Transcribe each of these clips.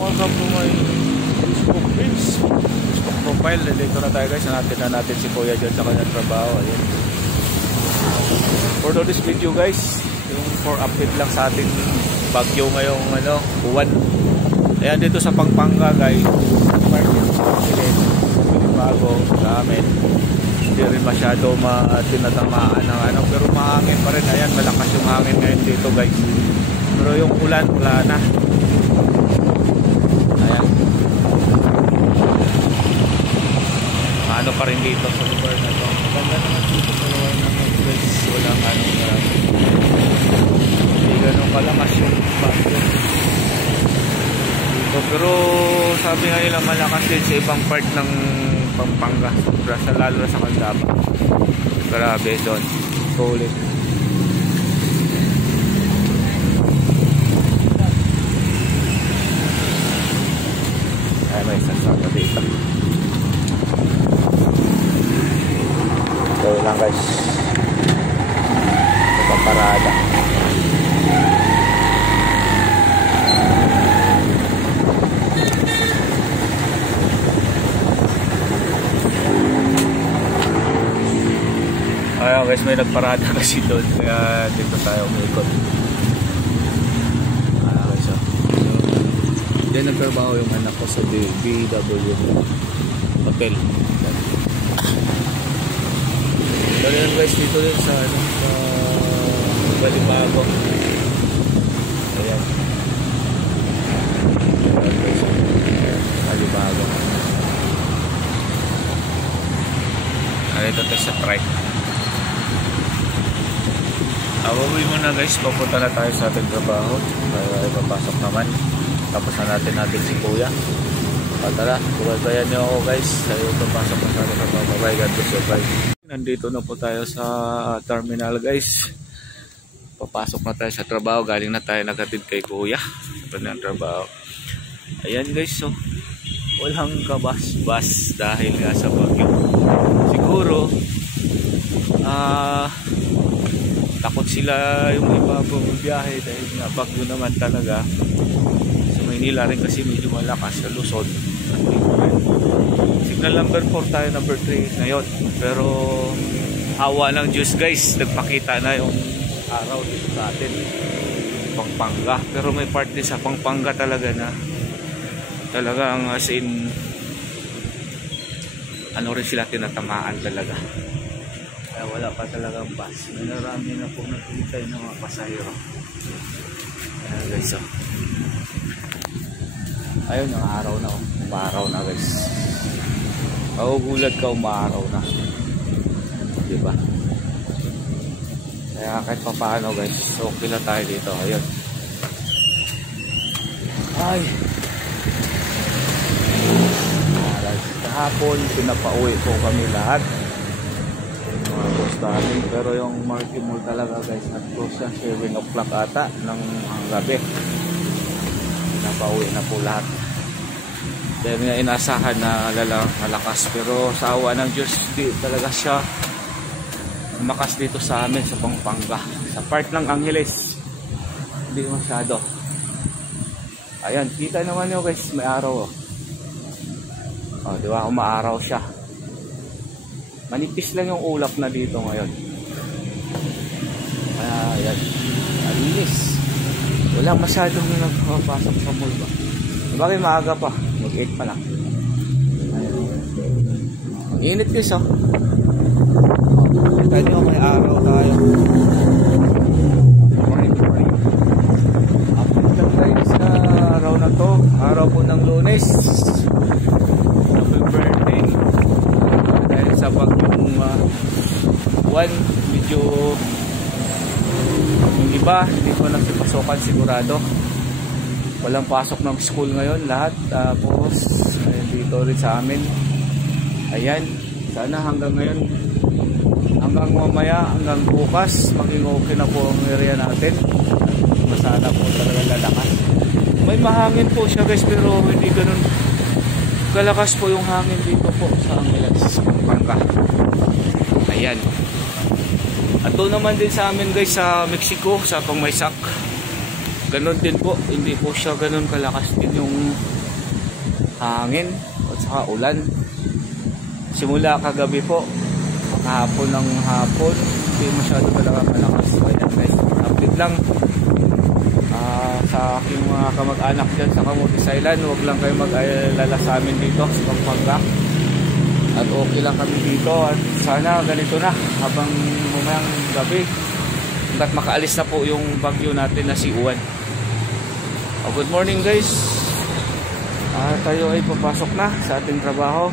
Welcome to my Facebook page, profile. Dito na tayo guys, natin si Kuya dyan sa kanyang trabaho. Ayan. For today's video guys, yung for update lang sa ating bagyo ngayong buwan. Ayan, dito sa Pampanga guys, bago sa amin. Hindi rin masyado tinatamaan ng pero mahangin pa rin. Ayan, malakas yung hangin ngayon dito guys. Pero yung ulan, wala na. Ayan. Ano pa rin dito sa lugar na to. Ganda naman dito sa lugar na to guys. Walang hindi ganun kalakas yung bagyo dito. Pero sabi nga nila malakas din sa ibang part ng Pampanga. Lalo na sa Candaba. Grabe doon. Solid. Ay, may sasama dito. So lang guys. Ito parada. Ayan guys, may nagparada kasi doon. Kaya dito tayo umikot. Guys, so diyan nagtrabaho yung anak ko sa BW Hotel. Dali lang guys dito din sa Balibago. Ayan. Balibago. Ito tayo sa trike. Awawin mo na guys, papunta na tayo sa ating trabaho. Kaya ipapasok naman. Tapos na natin si Kuya. Tara, subaybayan niyo ako guys. Tayo papasok na sa ating trabaho. Bye, God bless you, bye. Nandito na po tayo sa terminal guys. Papasok na tayo sa trabaho. Galing na tayo nagatid kay Kuya. Ito na ang trabaho. Ayan guys, so walang kabas-bas dahil nga sa bagyo. Siguro takot sila yung iba bumibiyahe dahil nga bagyo naman talaga. Sa Maynila rin kasi medyo malakas sa Luzon. Signal number 4 tayo, number 3 ngayon. Pero awa ng Diyos guys, nagpakita na yung araw dito sa atin, Pampanga. Pero may part din sa Pampanga talaga na talagang as in rin sila tinatamaan talaga. Kaya wala pa talagang bus. Marami na po nakikita ng mga pasahero. Ayan guys, oh. Ayun, yung araw na, umaaraw na guys. Magugulat ka, umaaraw na, diba? Kaya kahit pa paano guys, okay na tayo dito. Ayun. Ay, kahapon pinapauwi po kami lahat mga boss namin, pero yung Marquee Mall talaga guys nag-close yan 7 o'clock ata ng gabi. Pinapauwi na po lahat dahil nga inasahan na malakas, pero sa awa ng Diyos di talaga siya makas dito sa amin sa Pampanga. Sa part ng Angeles hindi masyado. Ayan, kita naman nyo guys, may araw oh. Oh, di ba? Umaaraw siya. Manipis lang yung ulap na dito ngayon. Kaya, ayan. Malinis. Walang masyadong nagpapasok sa mall ba? Bakit maaga pa? Mag-8 pa lang. Ayan. Ang init guys, oh. Kita nyo, may araw tayo. Morning. Update lang tayo sa araw na to. Araw po ng Lunes. Birthday dahil sa bagyong buwan, medyo yung iba hindi ko lang sipasokan sigurado. Walang pasok ng school ngayon lahat. Tapos dito rin sa amin, ayan, sana hanggang ngayon, hanggang mamaya, hanggang bukas maging okay na po ang area natin. Masana po talaga lalakas. May mahangin po siya guys, pero hindi ganun kalakas po yung hangin dito po sa Angeles, Pampanga. Ayan. At doon naman din sa amin guys sa Mexico, sa Pangmaysak. Ganon din po, hindi po siya ganon kalakas din yung hangin at saka ulan. Simula kagabi po, kahapon ng hapon, hindi masyado talaga malakas. Kaya guys, update lang sa aking mga kamag-anak dyan sa Camotes Island. Huwag lang kayo mag-alala sa amin dito sa Pampanga. At okay lang kami dito at sana ganito na habang mumayang gabi hanggat makaalis na po yung bagyo natin na si Uwan. Good morning guys. Tayo ay papasok na sa ating trabaho.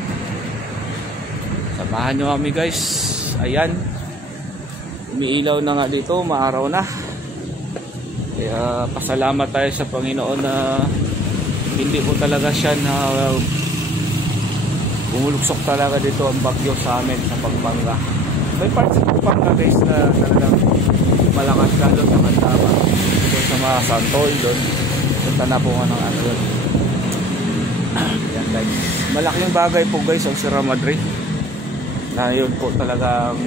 Samahan nyo kami guys. Ayan, umiilaw na nga dito, maaraw na. Kaya pasalamat tayo sa Panginoon na hindi po talaga siya na bumuluksok talaga dito ang bagyo sa amin sa Pampanga. May part sa Pampanga guys na talagang malakas lalo sa Cantaba. Doon sa mga Santoy doon. Punta na po nga ng ano doon. Ayan guys. Malaking bagay po guys ang Sierra Madre. Na yun po talagang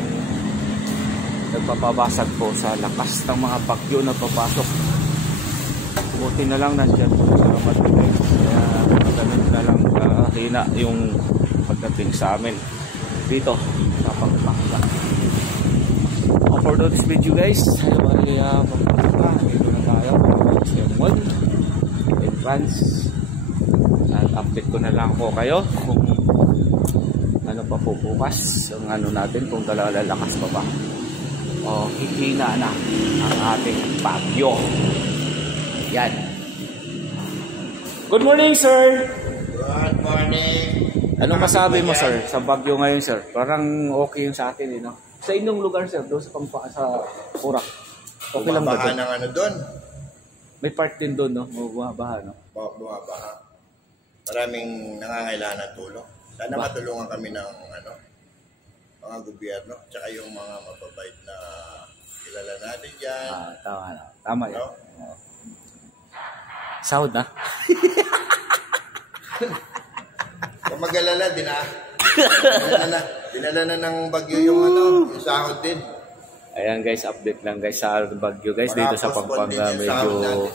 nagpapabasag po sa lakas ng mga bagyo na papasok. Buti na lang nandiyan po sa Madrid. Kaya ganun na lang hina yung pagdating sa amin dito sa Pampanga. For this video guys, ay Pampanga. Dito na tayo sa mall in France. At update ko na lang po kayo kung ano pa po bukas ang ano natin, kung talaga lalakas pa ba o hihina na ang ating bagyo. Yan. Good morning sir. Good morning. Anong masabi mo sir sa bagyo ngayon sir? Parang okay yung sa atin no? Sa inyong lugar sir, doon sa sa Purak, okay lang ba doon? Bumabaha ng ano doon? May part din doon no? Bumabaha no? Bumabaha. Maraming nangangailangan ng tulong. Sana matulungan kami ng ano, mga gobyerno, tsaka yung mga mababait na kilala natin dyan. Tama yun. No? Sahod na? Kung mag-alala, dinala na ng bagyo yung ano, yung sahod din. Ayan guys, update lang guys sa bagyo guys dito sa Pampanga. Medyo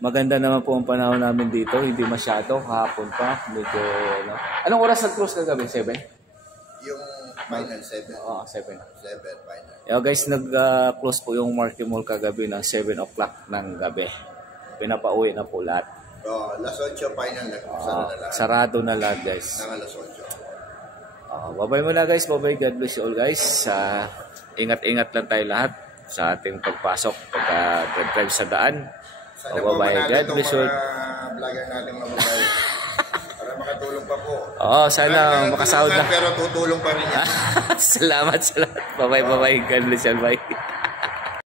maganda naman po ang panahon namin dito. Hindi masyado, kahapon pa. Medyo, ano. Anong oras nag-close kagabi? 7? Yung final 7. Oo, 7. 7 final. Yeah, guys, nag-close po yung Marquee Mall kagabi ng 7 o'clock ng gabi. Pinapauwi na po lahat. So, last 8 final na. Sarado na lahat guys. Nang alas 8. Bye-bye muna guys. Bye-bye. God bless you all guys. Ingat-ingat lang tayo lahat sa ating pagpasok, pagka-drive sa daan. Sana po bye-bye. God bless you. Vlogger natin mababay. Para makatulong pa po. Oo, sana makasahod na. Pero tutulong pa rin yan. Salamat sa lahat. Bye-bye. God bless you. Bye.